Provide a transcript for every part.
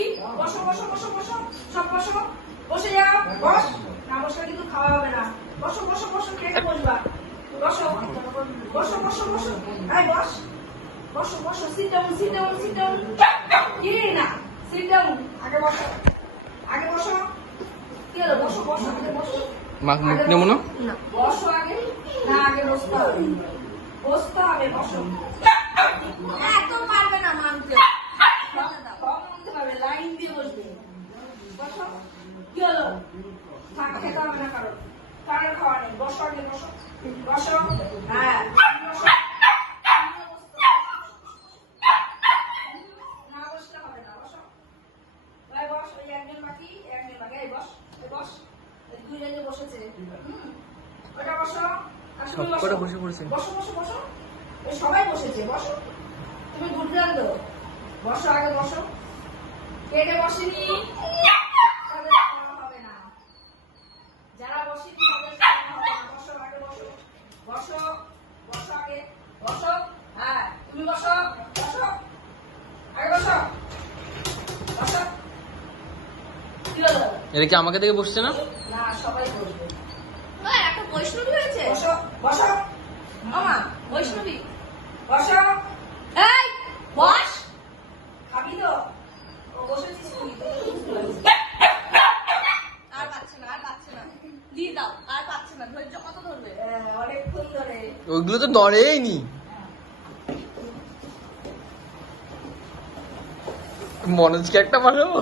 বাকি বসো বসো বসো বসো। সব বসো। বসে যাও। বস। না বসলে কিন্তু খাওয়া হবে না। বসো বসো বসো খেতে বসবা। বসো। বসো বসো বসো। এই বস। বসো বসো। Sit down sit down sit down কি না? সিট ডাউন আগে বসো। আগে বসো। কি হলো? বসো বসো আগে বসো। মা মুখ নেব না? বসো আগে। না আগে বসতে হবে। বসতে হবে বসো। এত পারবে না মানতে কম আনতে পারবে লাইন দিয়ে বসবে বসো কি হলো থাক খেতে হবে না কারও। কারোর খাওয়া নেই বসো আগে বসো। বসো। হ্যাঁ। বসো। বসো বস বস। বস। বসো। পড়েছে। সবাই বসেছে বসো। তুমি দো বসো আগে বসো। কে কে বসেনি তাদের খাওয়া হবে না যারা বসেনি তাদের খাওয়া হবে না বসো আগে বসো বসো বসো আগে বসো হ্যাঁ তুমি বসো বসো। আগে বসো। বসো। কি হলো? এটা কি আমাকে দেখে বসছে না? না সবাই বসবে। ওই, একটা বৈষ্ণবী হয়েছে? বসো বসো। মামা বৈষ্ণবী। বসো। এই বস। খাবি তো? ও বসেছিস তুই আর পাচ্ছে না আর পাচ্ছে না। দিয়ে দাও আর পাচ্ছে না ধৈর্য কত ধরবে? হ্যাঁ, অনেকক্ষণ ধরে। ওইগুলো তো ধরেই নি। মনোজকে একটা পাঠাবো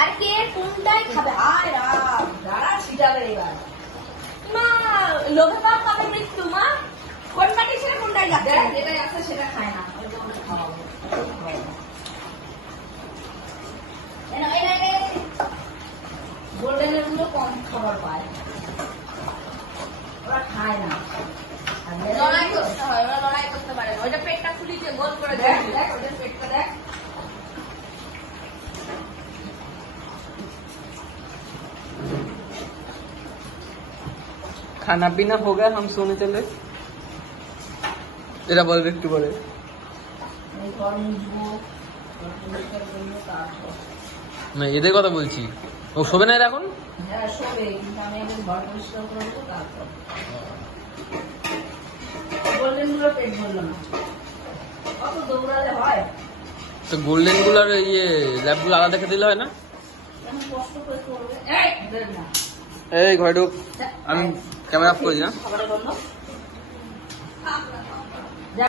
আর কে কোনটাই লোভে পাপ পাবে মৃত্যু মা। ছেড়ে যেটাই আছে সেটা খায় না খাওয়াবো। গোল্ডেনেরগুলো কম খাবার পায়। ওরা খায় না আর লড়াই করতে হয় ওরা লড়াই করতে পারে না। ওইটা পেটটা ফুলিয়ে গোল করে দেখ দেয় দেখ ওদের পেটটা দেখ খানা পিনা हो गया हम सोने चले এরা বলবে একটু পরে এই ঘর মুছবো ঘর পরিষ্কার করবো তারপর না এদের কথা বলছি ও শোবে না এরা এখন হ্যাঁ শোবে কিন্তু আমি আগে ঘর পরিষ্কার করব তারপর গোল্ডেনগুলো পেট ভরলো না। কত দৌড়ালে হয়? তো গোল্ডেনগুলার ইয়ে ল্যাবগুলো আলাদা খেতে দিলে হয় না? কষ্ট করে করবে? এই দেখ ঘরে ঢুক। আমি ক্যামেরা অফ করি না।